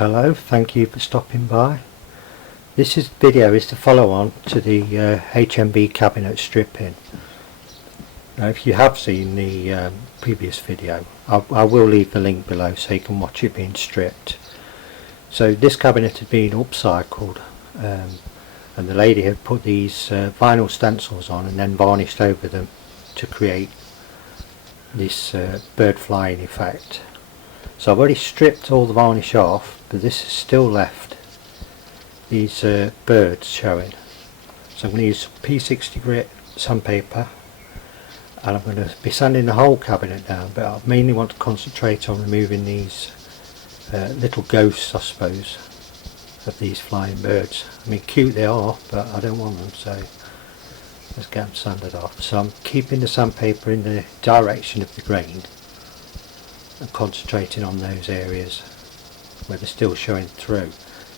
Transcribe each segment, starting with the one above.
Hello, thank you for stopping by. This video is to follow on to the HMB cabinet stripping. Now if you have seen the previous video, I will leave the link below so you can watch it being stripped. So this cabinet had been upcycled and the lady had put these vinyl stencils on and then varnished over them to create this bird flying effect. So I've already stripped all the varnish off, but this is still left these birds showing. So I'm going to use P60 grit sandpaper and I'm going to be sanding the whole cabinet down, but I mainly want to concentrate on removing these little ghosts, I suppose, of these flying birds. I mean, cute they are, but I don't want them, so let's get them sanded off. So I'm keeping the sandpaper in the direction of the grain and concentrating on those areas where they're still showing through.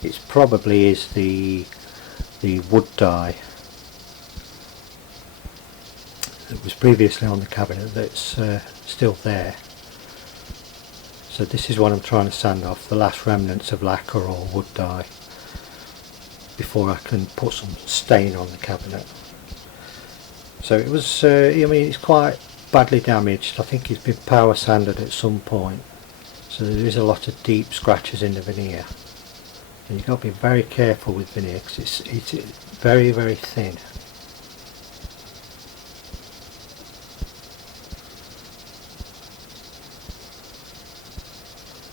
It probably is the wood dye that was previously on the cabinet that's still there. So this is what I'm trying to sand off, the last remnants of lacquer or wood dye, before I can put some stain on the cabinet. So it was, I mean, it's quite badly damaged. I think it's been power sanded at some point, so there is a lot of deep scratches in the veneer, and you've got to be very careful with veneer because it's very, very thin.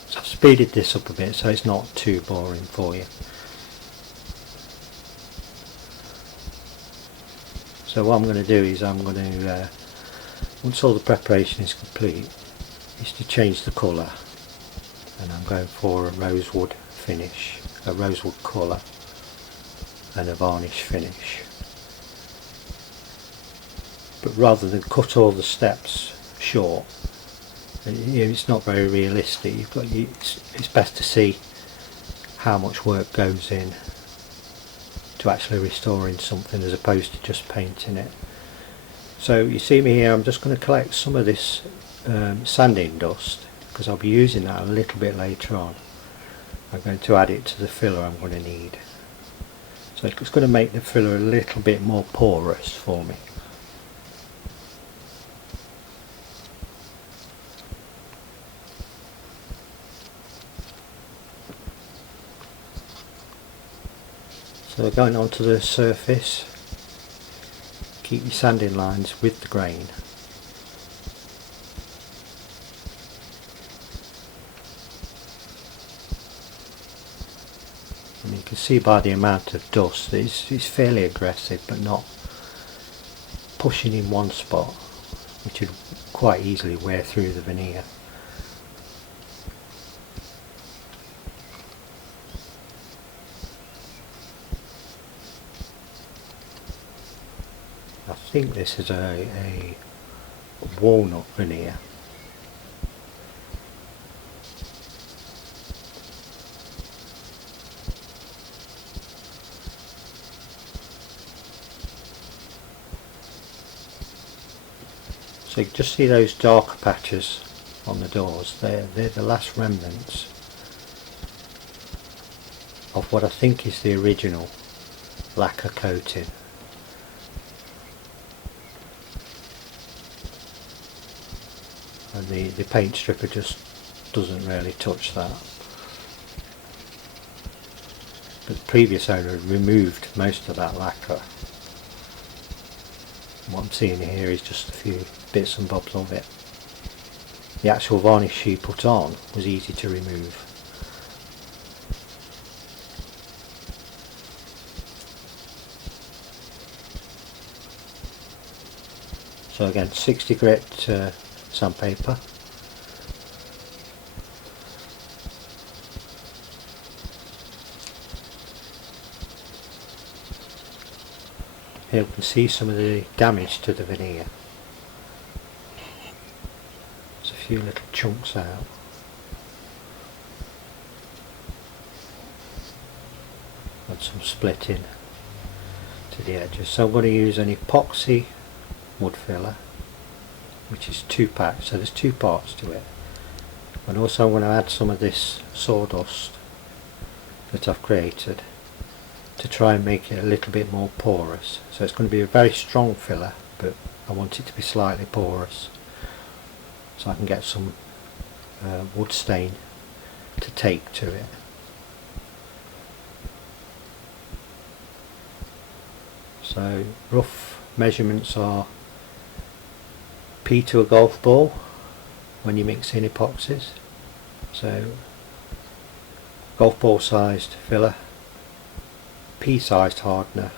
So I've speeded this up a bit so it's not too boring for you. So what I'm going to do is I'm going to once all the preparation is complete, is to change the colour, and I'm going for a rosewood finish, a rosewood colour and a varnish finish. But rather than cut all the steps short, it's not very realistic. It's best to see how much work goes in to actually restoring something as opposed to just painting it. So you see me here, I'm just going to collect some of this sanding dust because I'll be using that a little bit later on. I'm going to add it to the filler I'm going to need. So it's going to make the filler a little bit more porous for me. So going onto the surface, keep your sanding lines with the grain. And you can see by the amount of dust that it's fairly aggressive, but not pushing in one spot, which would quite easily wear through the veneer. I think this is a walnut veneer. So you can just see those darker patches on the doors. They're the last remnants of what I think is the original lacquer coating. And the paint stripper just doesn't really touch that. But the previous owner had removed most of that lacquer. And what I'm seeing here is just a few bits and bobs of it. The actual varnish she put on was easy to remove. So again, 60 grit sandpaper. Here we can see some of the damage to the veneer. There's a few little chunks out. And some splitting to the edges. So I'm going to use an epoxy wood filler, which is 2 packs, so there's 2 parts to it. And also I'm going to add some of this sawdust that I've created to try and make it a little bit more porous. So it's going to be a very strong filler, but I want it to be slightly porous so I can get some wood stain to take to it. So rough measurements are P to a golf ball when you mix in epoxies. So golf ball sized filler, pea sized hardener,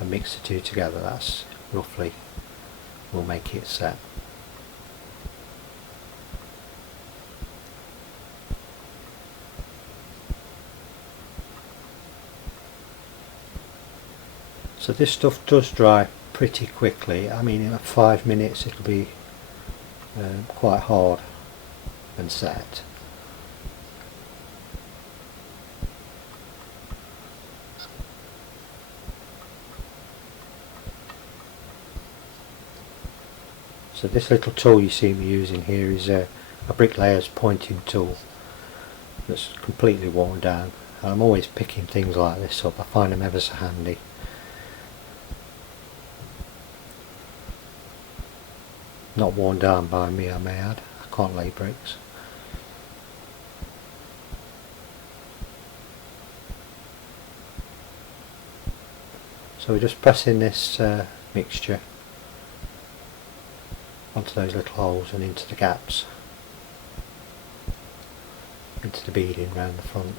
and mix the two together. That's roughly will make it set. So this stuff does dry pretty quickly. I mean, in 5 minutes it'll be quite hard and set. So this little tool you see me using here is a bricklayer's pointing tool that's completely worn down. And I'm always picking things like this up. I find them ever so handy. Not worn down by me, I may add. I can't lay bricks. So we're just pressing this mixture onto those little holes and into the gaps, into the beading around the front.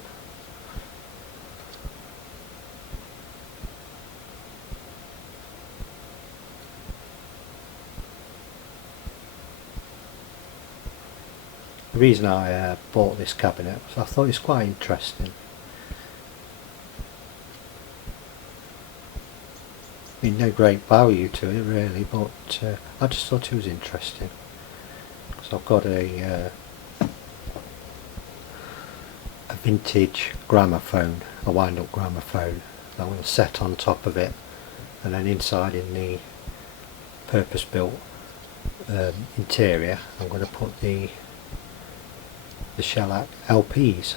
The reason I bought this cabinet was I thought it was quite interesting. I mean, no great value to it really, but I just thought it was interesting. So I've got a vintage gramophone, a wind-up gramophone that I'm going to set on top of it, and then inside in the purpose-built interior I'm going to put the shellac LPs.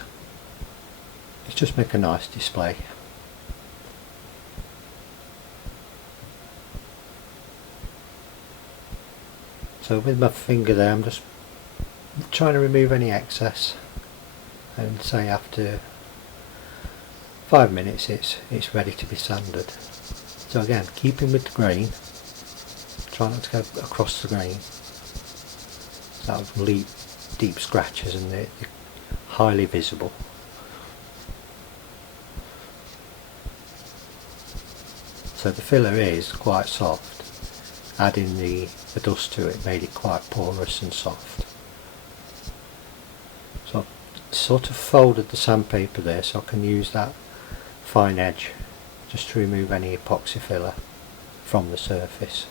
It's just make a nice display. So with my finger there I'm just trying to remove any excess, and say after 5 minutes it's ready to be sanded. So again, keeping with the grain, try not to go across the grain, so that will leave deep scratches and they're highly visible. So the filler is quite soft. Adding the dust to it made it quite porous and soft. So I've sort of folded the sandpaper there so I can use that fine edge just to remove any epoxy filler from the surface.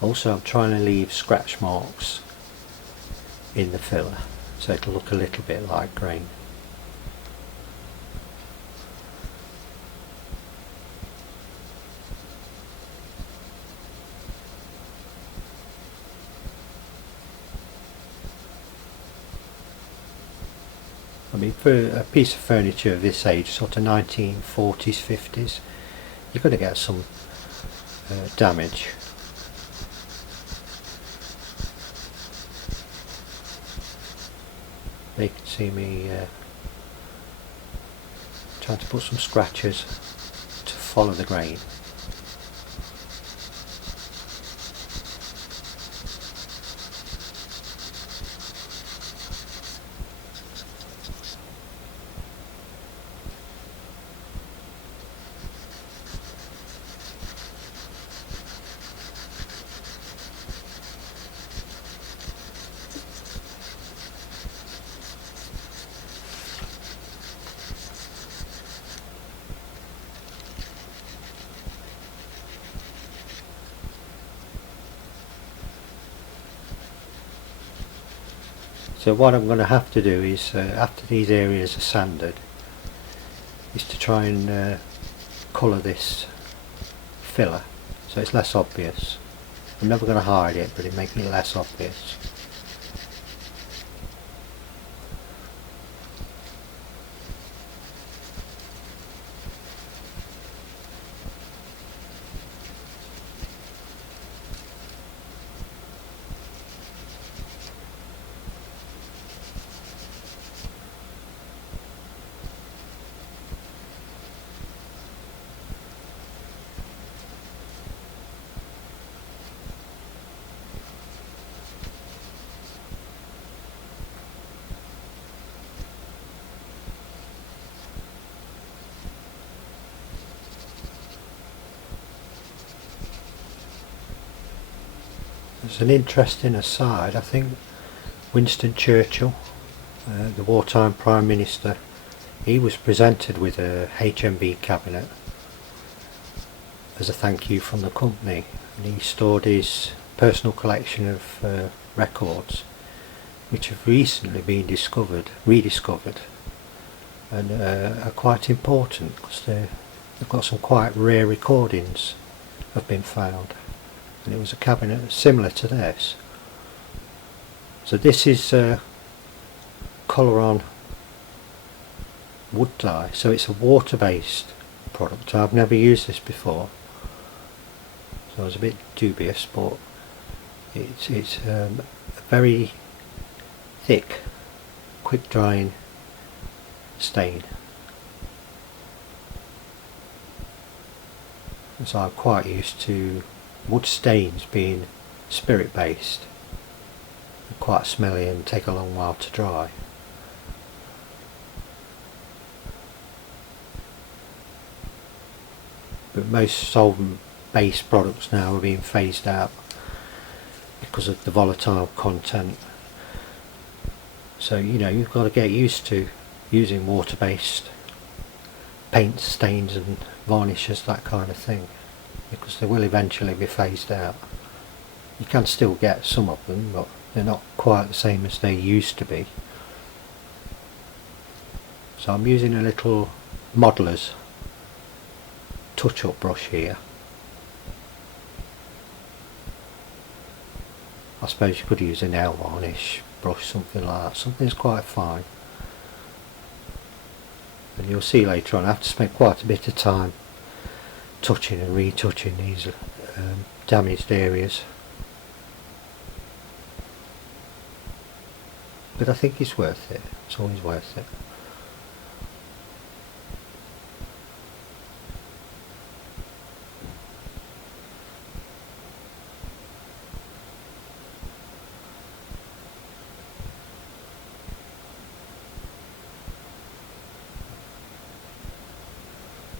Also I'm trying to leave scratch marks in the filler so it'll look a little bit like grain. I mean, for a piece of furniture of this age, sort of 1940s, 50s, you're going to get some damage. You can see me trying to put some scratches to follow the grain. So what I'm going to have to do is, after these areas are sanded, is to try and colour this filler so it's less obvious. I'm never going to hide it, but it makes it less obvious. There's an interesting aside. I think Winston Churchill, the wartime Prime Minister, he was presented with a HMB cabinet as a thank you from the company, and he stored his personal collection of records which have recently been rediscovered, and are quite important because they've got some quite rare recordings have been found. And it was a cabinet similar to this. So this is colron wood dye, so it's a water based product. I've never used this before, so I was a bit dubious, but it's a very thick, quick drying stain. So I'm quite used to wood stains being spirit based, quite smelly and take a long while to dry. But most solvent based products now are being phased out because of the volatile content. So you've got to get used to using water based paints, stains and varnishes, that kind of thing, because they will eventually be phased out. You can still get some of them, but they're not quite the same as they used to be. So I'm using a little modeller's touch-up brush here. I suppose you could use a nail varnish brush, something like that, something that's quite fine. And you'll see later on I have to spend quite a bit of time touching and retouching these damaged areas, but I think it's worth it. It's always worth it.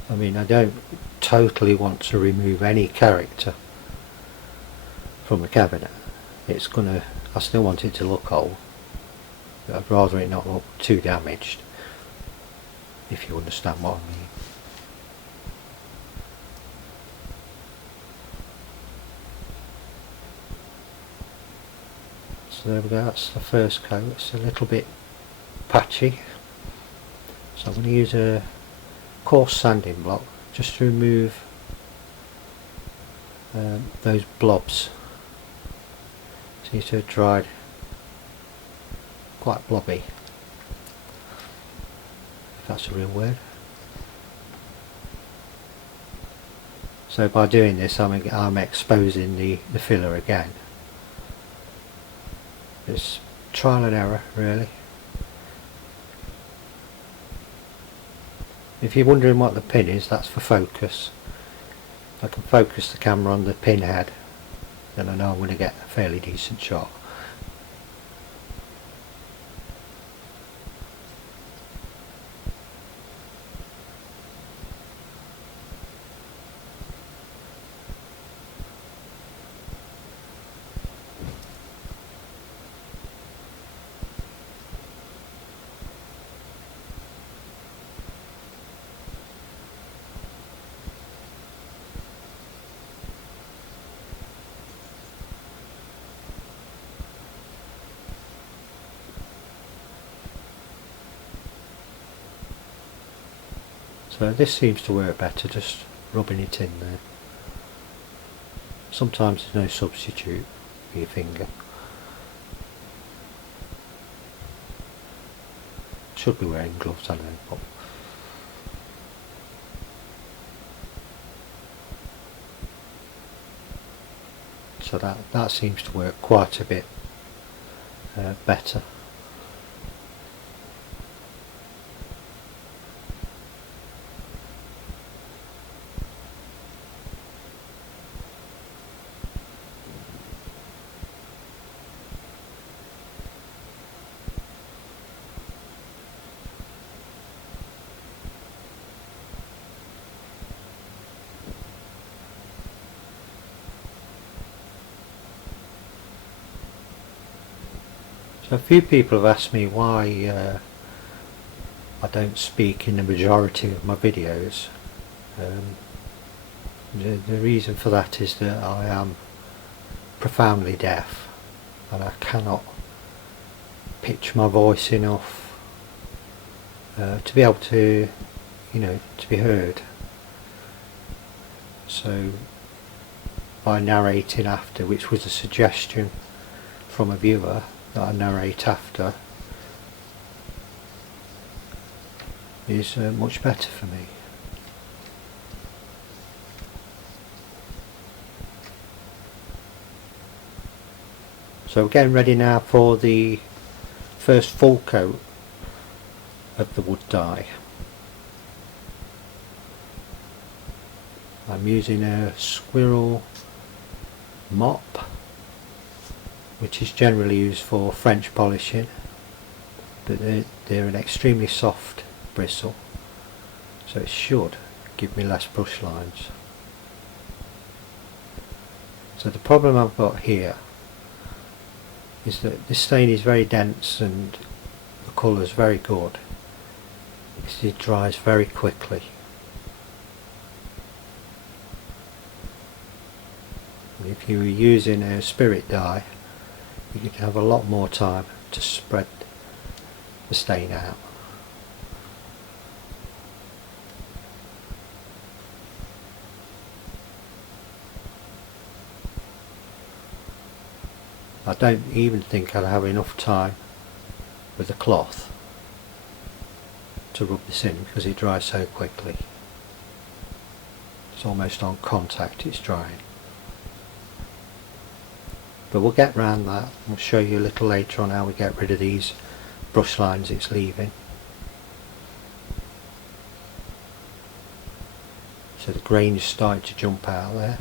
I mean, I don't totally want to remove any character from the cabinet. I still want it to look old, but I'd rather it not look too damaged, if you understand what I mean. So there we go, that's the first coat. It's a little bit patchy, so I'm going to use a coarse sanding block just to remove those blobs. Seems to have dried quite blobby, if that's a real word. So by doing this I'm exposing the filler again. It's trial and error really. If you're wondering what the pin is, that's for focus. If I can focus the camera on the pin head, then I know I'm going to get a fairly decent shot. So this seems to work better, just rubbing it in there. sometimes there's no substitute for your finger. Should be wearing gloves, I don't know, but so that seems to work quite a bit better. So a few people have asked me why I don't speak in the majority of my videos. The reason for that is that I am profoundly deaf and I cannot pitch my voice enough to be able to, to be heard. So by narrating after, which was a suggestion from a viewer, that I narrate after, is much better for me. So we're getting ready now for the first full coat of the wood dye. I'm using a squirrel mop, which is generally used for French polishing, but they're an extremely soft bristle, so it should give me less brush lines. So the problem I've got here is that this stain is very dense and the colour is very good because it dries very quickly. And if you were using a spirit dye, you could have a lot more time to spread the stain out. I don't even think I'd have enough time with a cloth to rub this in because it dries so quickly. It's almost on contact, it's drying. But we'll get round that. We'll show you a little later on how we get rid of these brush lines it's leaving. So the grain is starting to jump out there.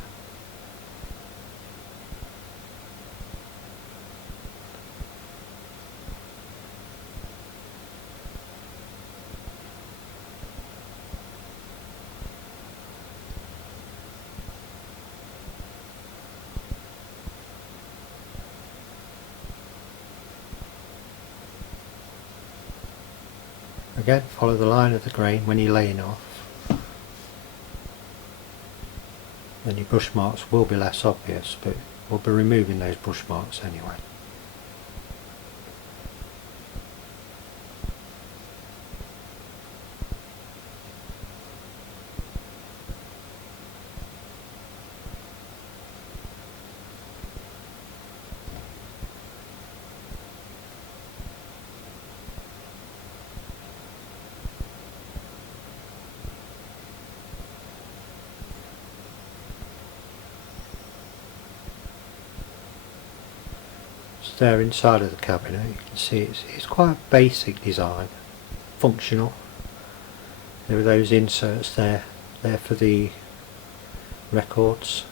Again, follow the line of the grain when you're laying off, then your brush marks will be less obvious, but we'll be removing those brush marks anyway. There inside of the cabinet, you can see it's quite a basic design, functional. There are those inserts there for the records.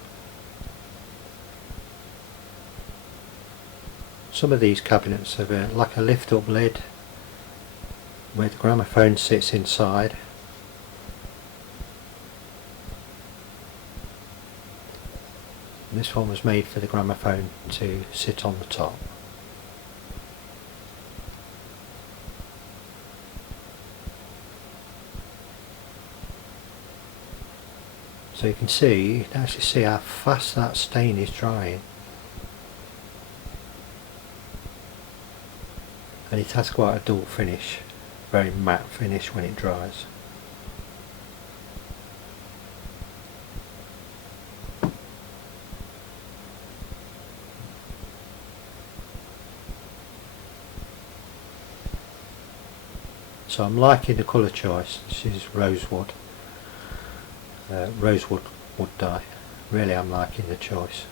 Some of these cabinets have like a lift up lid where the gramophone sits inside. And this one was made for the gramophone to sit on the top. So you can actually see how fast that stain is drying. And it has quite a dull finish, very matte finish when it dries. So I'm liking the colour choice. This is rosewood wood dye. Really I'm liking the choice.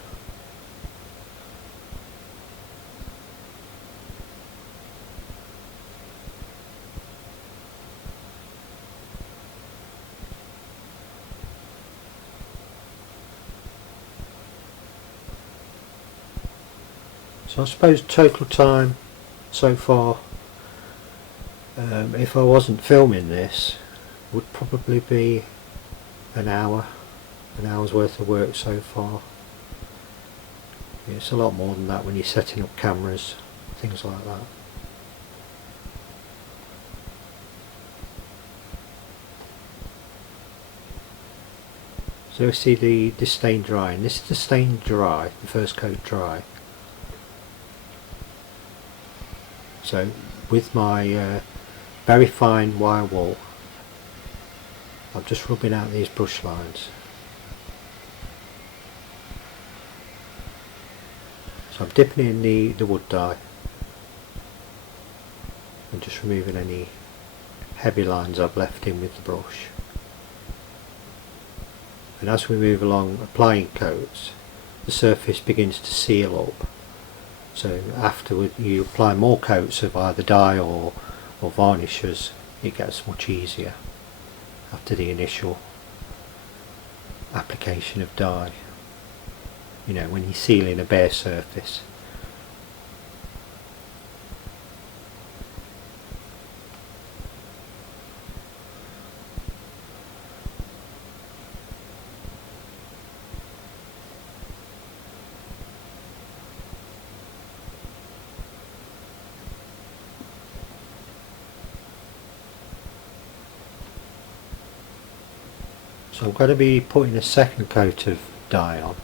So I suppose total time so far, if I wasn't filming this, would probably be an hour's worth of work so far. It's a lot more than that when you're setting up cameras, things like that. So we see the stain drying. This is the stain dry, the first coat dry. So with my very fine wire wool, I'm just rubbing out these brush lines. So I'm dipping in the wood dye and just removing any heavy lines I've left in with the brush. And as we move along applying coats, the surface begins to seal up. So afterward you apply more coats of either dye or varnishes, it gets much easier after the initial application of dye. You know, when you're sealing a bare surface. So I'm going to be putting a second coat of dye on,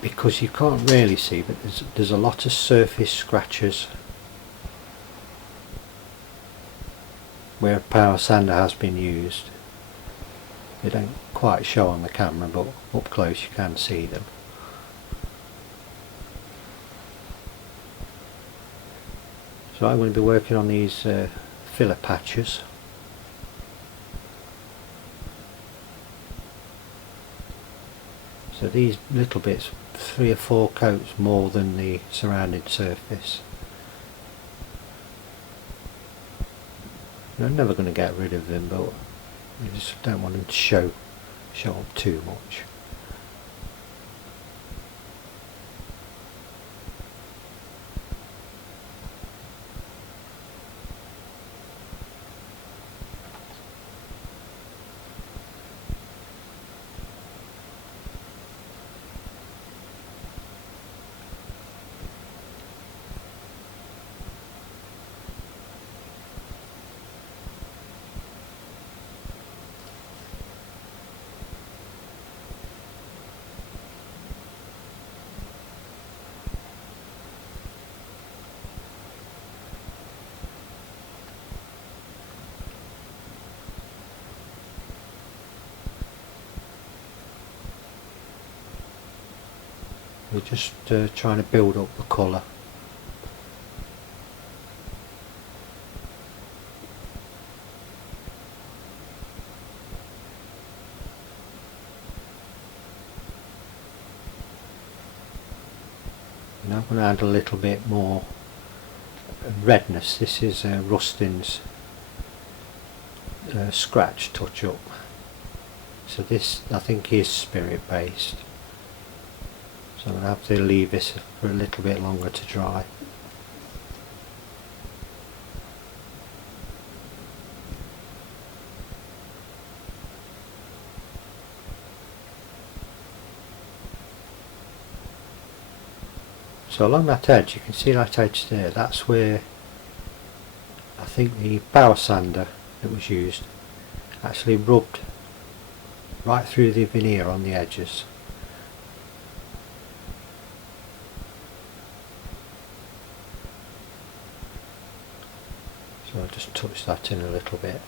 because you can't really see, but there's a lot of surface scratches where a power sander has been used. They don't quite show on the camera, but up close you can see them. So I'm going to be working on these filler patches. So these little bits, 3 or 4 coats more than the surrounding surface. And I'm never going to get rid of them, but you just don't want them to show up too much. We're just trying to build up the colour. And I'm going to add a little bit more redness. This is Rustin's scratch touch up. So this I think is spirit based. So I'm going to have to leave this for a little bit longer to dry. So along that edge, you can see that edge there, that's where I think the power sander that was used actually rubbed right through the veneer on the edges. So I'll just touch that in a little bit.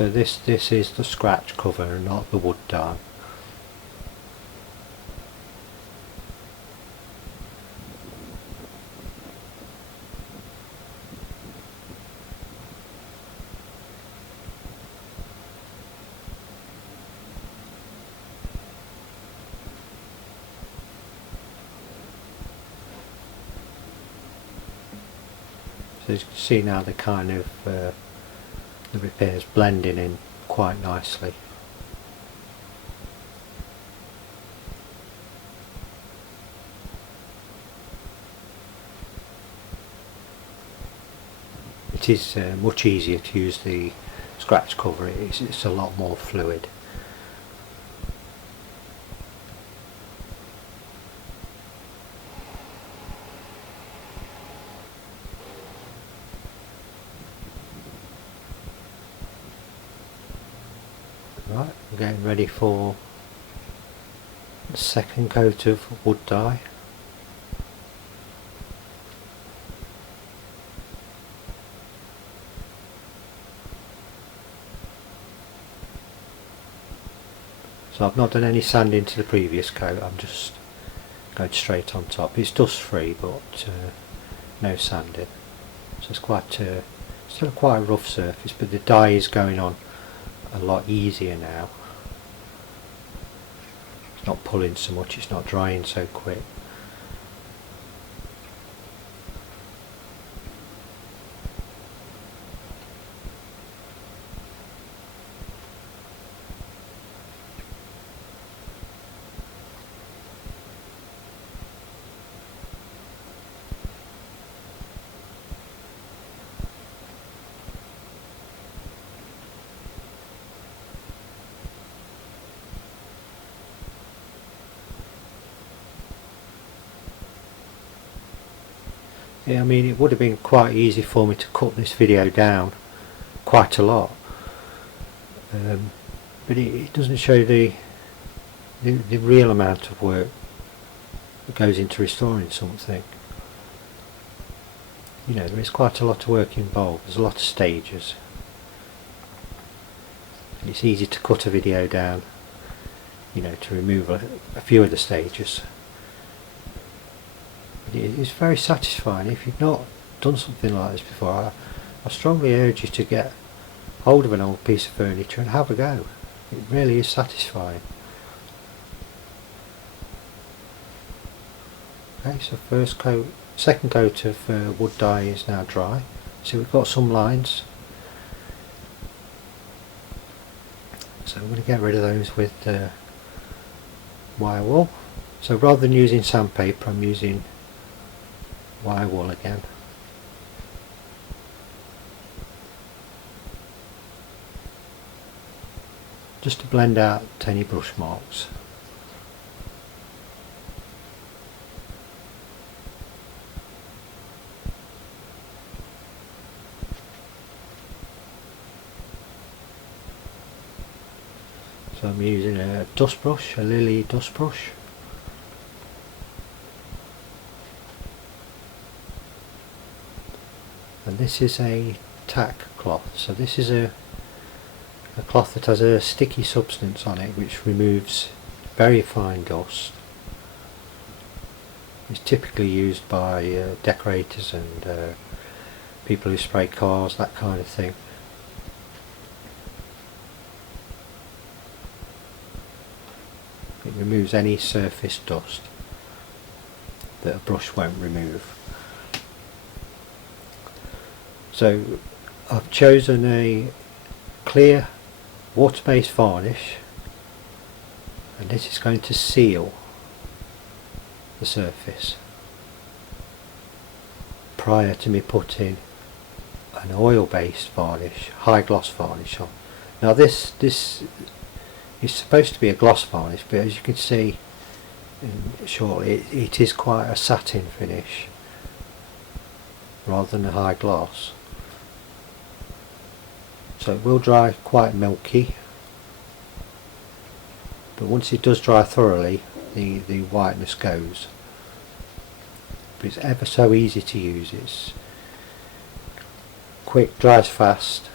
So this is the scratch cover and not the wood dye. So as you can see now, the kind of the repairs blending in quite nicely. It is much easier to use the scratch cover. It's a lot more fluid. Right, I'm getting ready for the second coat of wood dye. So I've not done any sanding to the previous coat, I'm just going straight on top. It's dust free, but no sanding. So it's quite still quite a rough surface, but the dye is going on a lot easier now. It's not pulling so much, it's not drying so quick. Yeah, I mean, it would have been quite easy for me to cut this video down quite a lot, but it doesn't show the real amount of work that goes into restoring something. You know, there is quite a lot of work involved. There's a lot of stages, and it's easy to cut a video down, you know, to remove a few of the stages. It's very satisfying. If you've not done something like this before, I strongly urge you to get hold of an old piece of furniture and have a go. It really is satisfying. Okay, so second coat of wood dye is now dry. So we've got some lines. So I'm going to get rid of those with wire wool. So rather than using sandpaper, I'm using wire wool again. Just to blend out any brush marks. So I'm using a dust brush, a Lily dust brush. And this is a tack cloth, so this is a cloth that has a sticky substance on it which removes very fine dust. It's typically used by decorators and people who spray cars, that kind of thing. It removes any surface dust that a brush won't remove. So I've chosen a clear water-based varnish, and this is going to seal the surface prior to me putting an oil-based varnish, high gloss varnish on. Now this is supposed to be a gloss varnish, but as you can see shortly, it is quite a satin finish rather than a high gloss. So it will dry quite milky, but once it does dry thoroughly, the whiteness goes. But it's ever so easy to use. It's quick, dries fast,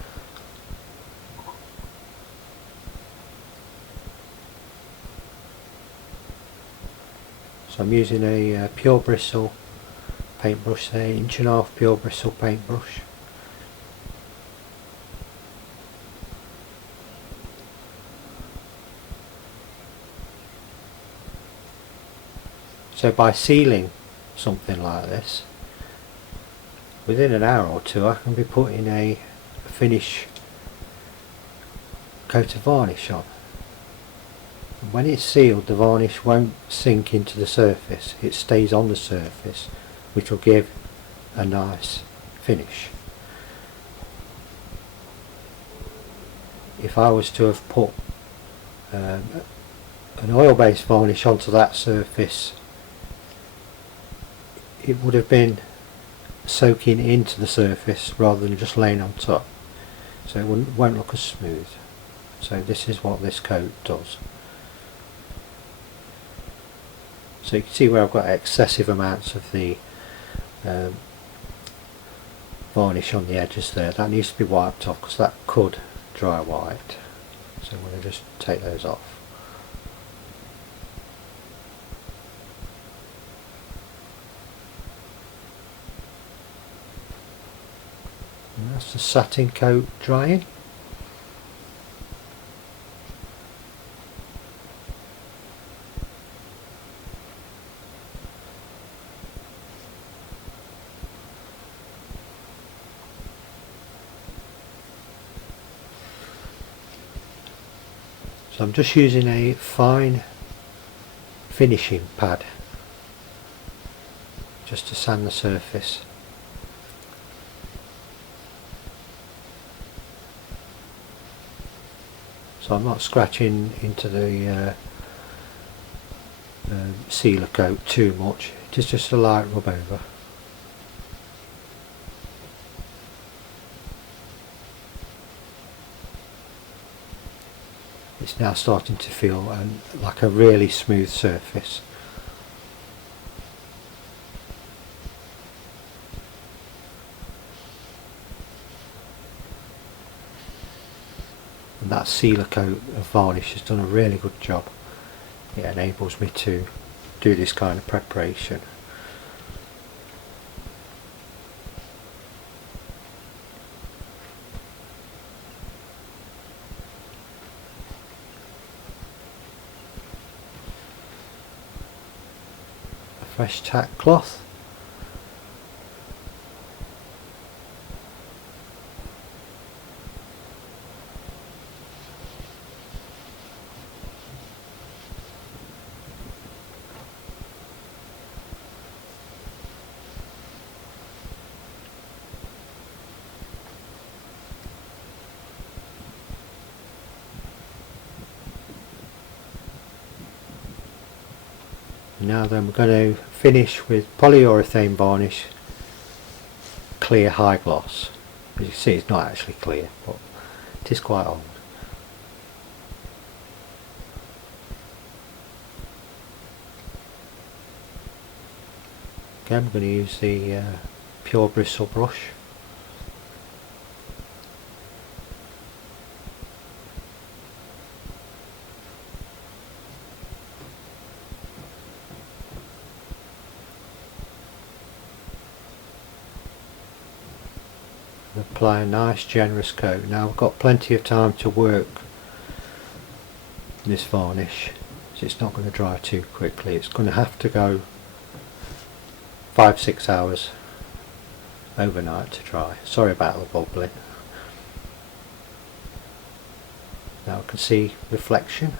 So I'm using a pure bristle paintbrush there, 1.5" pure bristle paintbrush. So by sealing something like this, within an hour or two I can be putting a finish coat of varnish on. And when it's sealed, the varnish won't sink into the surface, it stays on the surface, which will give a nice finish. If I was to have put an oil-based varnish onto that surface, it would have been soaking into the surface rather than just laying on top, so it won't look as smooth. So this is what this coat does. So you can see where I've got excessive amounts of the varnish on the edges there. That needs to be wiped off because that could dry white. So I'm going to just take those off. And that's the satin coat drying. So I'm just using a fine finishing pad just to sand the surface. So I'm not scratching into the sealer coat too much, it is just a light rub over. It's now starting to feel like a really smooth surface. And that sealer coat of varnish has done a really good job. It enables me to do this kind of preparation. A fresh tack cloth. Now then we're going to finish with polyurethane varnish, clear high gloss. As you can see, it's not actually clear, but it is quite old. Again, I'm going to use the pure bristle brush. Apply a nice generous coat. Now I've got plenty of time to work this varnish, so it's not going to dry too quickly. It's going to have to go 5-6 hours overnight to dry. Sorry about the bubbling. Now I can see reflection.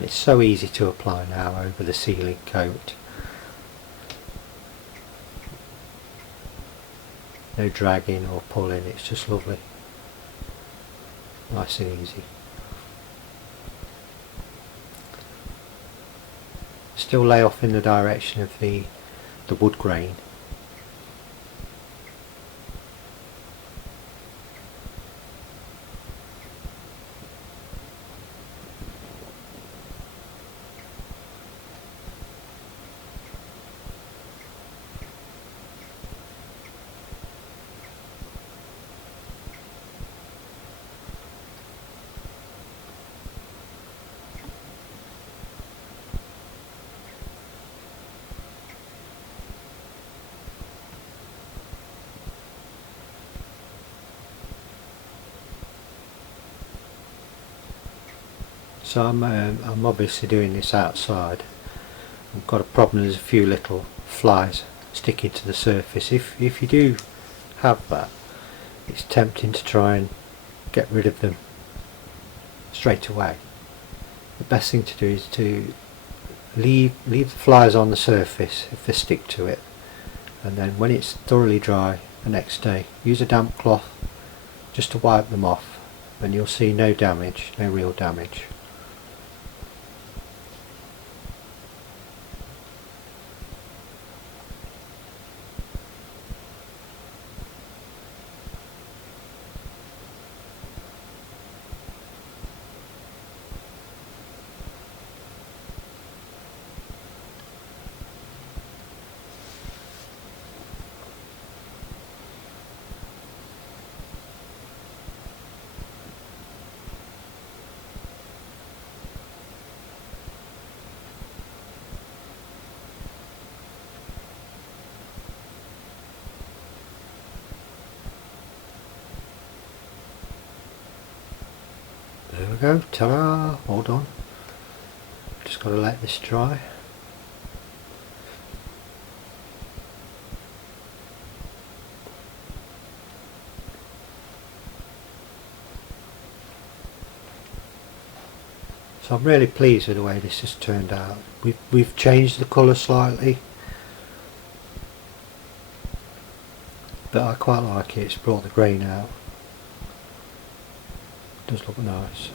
It's so easy to apply now over the sealing coat. No dragging or pulling, it's just lovely. Nice and easy. Still lay off in the direction of the the wood grain. So I'm obviously doing this outside. I've got a problem, there's a few little flies sticking to the surface. If you do have that, it's tempting to try and get rid of them straight away. The best thing to do is to leave the flies on the surface if they stick to it, and then when it's thoroughly dry the next day, use a damp cloth just to wipe them off, and you'll see no damage, no real damage. There we go, ta-da, all done. Just got to let this dry. So I'm really pleased with the way this has turned out. We've changed the colour slightly, but I quite like it. It's brought the grain out. Does look nice.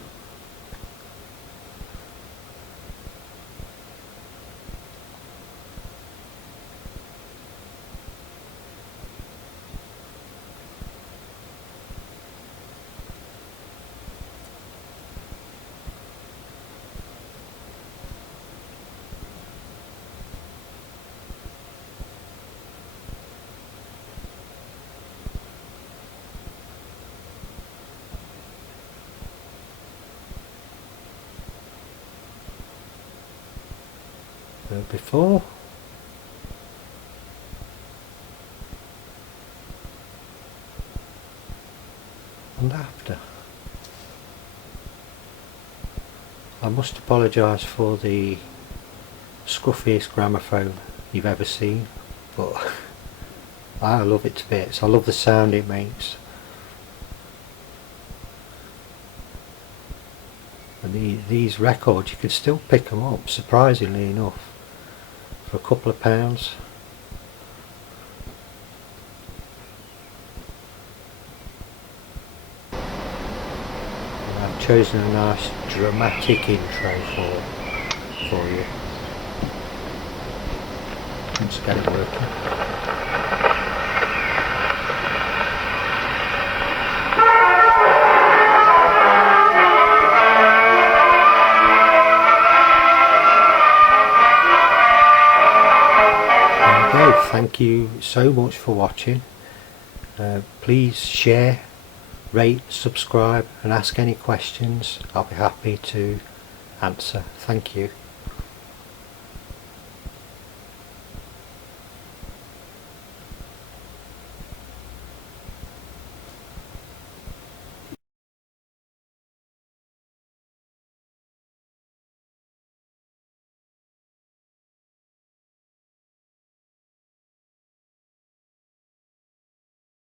Before and after. I must apologise for the scruffiest gramophone you've ever seen, but I love it to bits. I love the sound it makes. And these records, you can still pick them up, surprisingly enough, for a couple of pounds. And I've chosen a nice dramatic intro for you. Let's get it working. Thank you so much for watching. Please share, rate, subscribe and ask any questions. I'll be happy to answer. Thank you.